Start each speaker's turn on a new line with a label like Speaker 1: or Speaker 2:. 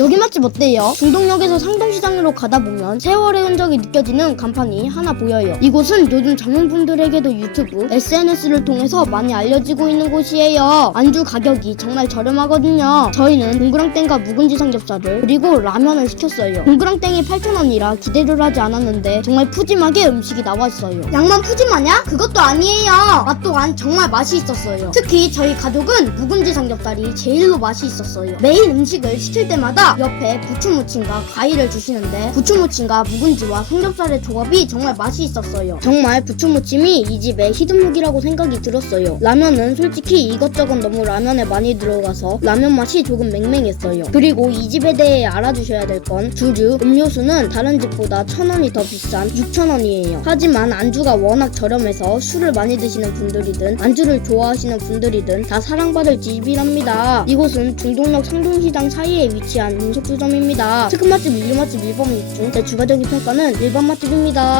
Speaker 1: 여기 맛집 어때요? 중동역에서 상동시장으로 가다 보면 세월의 흔적이 느껴지는 간판이 하나 보여요. 이곳은 요즘 젊은 분들에게도 유튜브, SNS를 통해서 많이 알려지고 있는 곳이에요. 안주 가격이 정말 저렴하거든요. 저희는 동그랑땡과 묵은지 삼겹살을 그리고 라면을 시켰어요. 동그랑땡이 8,000원이라 기대를 하지 않았는데 정말 푸짐하게 음식이 나왔어요. 양만 푸짐하냐? 그것도 아니에요. 맛 또한 정말 맛이 있었어요. 특히 저희 가족은 묵은지 삼겹살이 제일로 맛이 있었어요. 매일 음식을 시킬 때마다 옆에 부추무침과 과일을 주시는데 부추무침과 묵은지와 삼겹살의 조합이 정말 맛이 있었어요. 정말 부추무침이 이 집의 히든룩이라고 생각이 들었어요. 라면은 솔직히 이것저것 너무 라면에 많이 들어가서 라면 맛이 조금 맹맹했어요. 그리고 이 집에 대해 알아주셔야 될 건 주류 음료수는 다른 집보다 천 원이 더 비싼 6천 원이에요. 하지만 안주가 워낙 저렴해서 술을 많이 드시는 분들이든 안주를 좋아하시는 분들이든 다 사랑받을 집이랍니다. 이곳은 중동역 상동시장 사이에 위치한 민속주점입니다. 특급 맛집, 일류 맛집 1번 중제 주관적인 평가는 일반 맛집입니다.